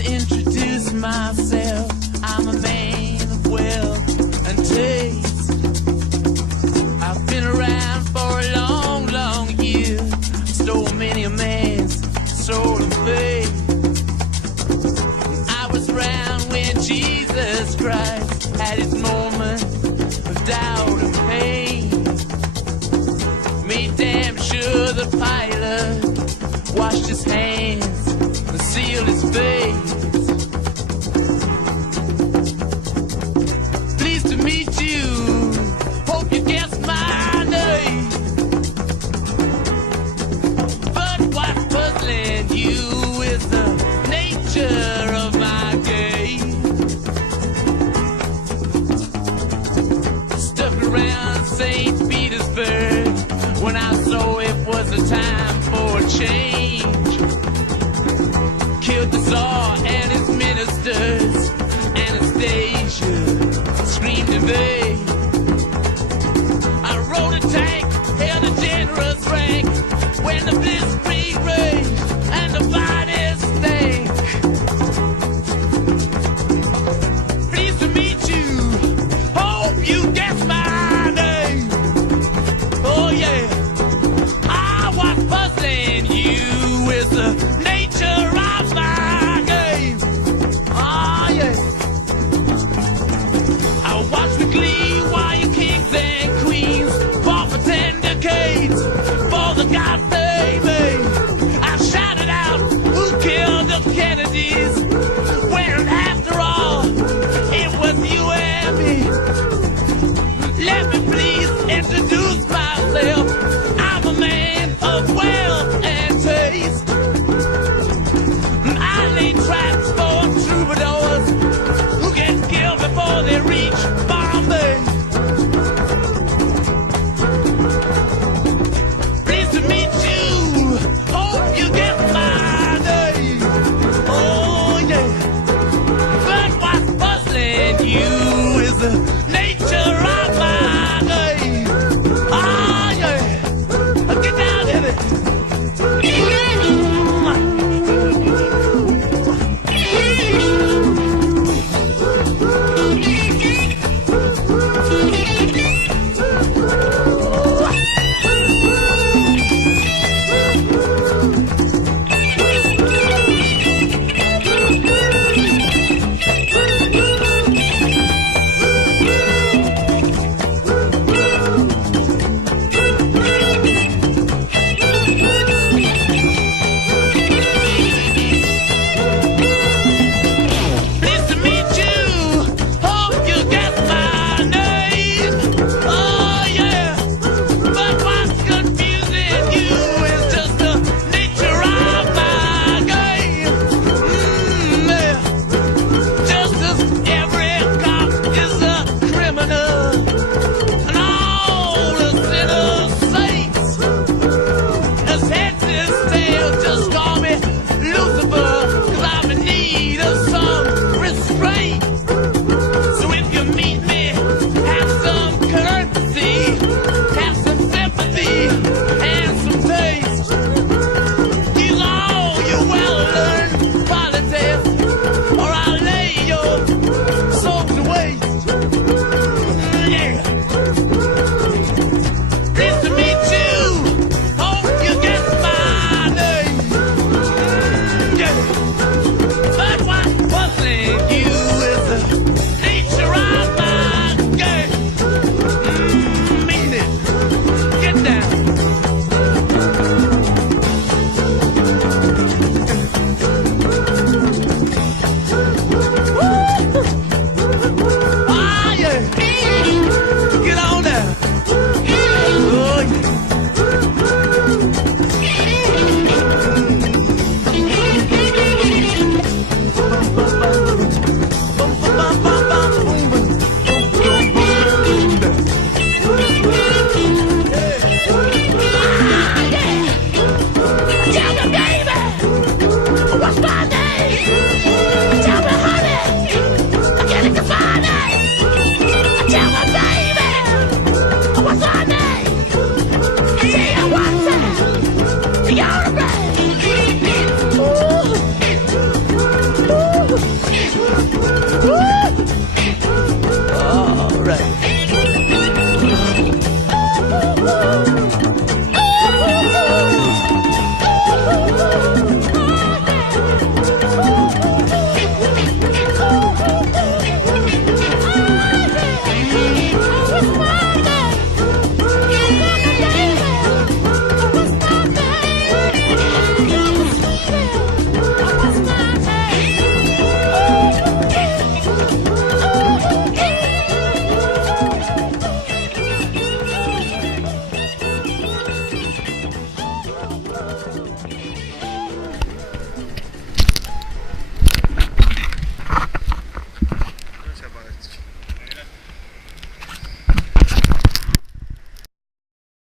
to introduce myself. I'm a man of wealth and taste. I've been around for a long, long year. Stole many a man's soul and faith. I was around when Jesus Christ had his moment of doubt and pain. Made damn sure the pilot washed his hands and sealed his face. Pleased to meet you, hope you guess my name. But what's puzzling you is the nature of my game. Stuck around St. Petersburg when I saw it was a time for a change. Killed the Tsar and his ministers. Anastasia screamed in vain. I rode a tank, held a generous rank when the blitzkrieg raged and the bodies stank. Pleased to meet you, hope you guess my name. Oh yeah, I was puzzling you with the nature of my game. Oh yeah, I watched with glee while you kings and queens fought for 10 decades for the gods they made. I shouted out, who killed the Kennedys? When after all, it was you and me. Let me please introduce myself. I'm a man of wealth and taste. I lay traps for troubadours who get killed before they reach Bombay. Pleased to meet you, hope you get my name. Oh yeah, but what's puzzling you is the nature of my game. Oh yeah, get down in it. Pleased to meet you, hope you get my name. Oh yeah, but what's confusing you is just the nature of my game. Yeah. Just as every cop is a criminal and all the sinners saints. As heads and tails, just call me Lucifer, 'cause I'm in need of some restraint. So if you meet me, have some courtesy, have some sympathy, and some taste. Use all your well-learned politics, or I'll lay your soul to waste. Yeah. Pleased to meet you, hope you get my name. Yeah. But what's puzzling you is the nature of my game. Mean it. Get down. Ah yeah. Get on down. Oh yeah.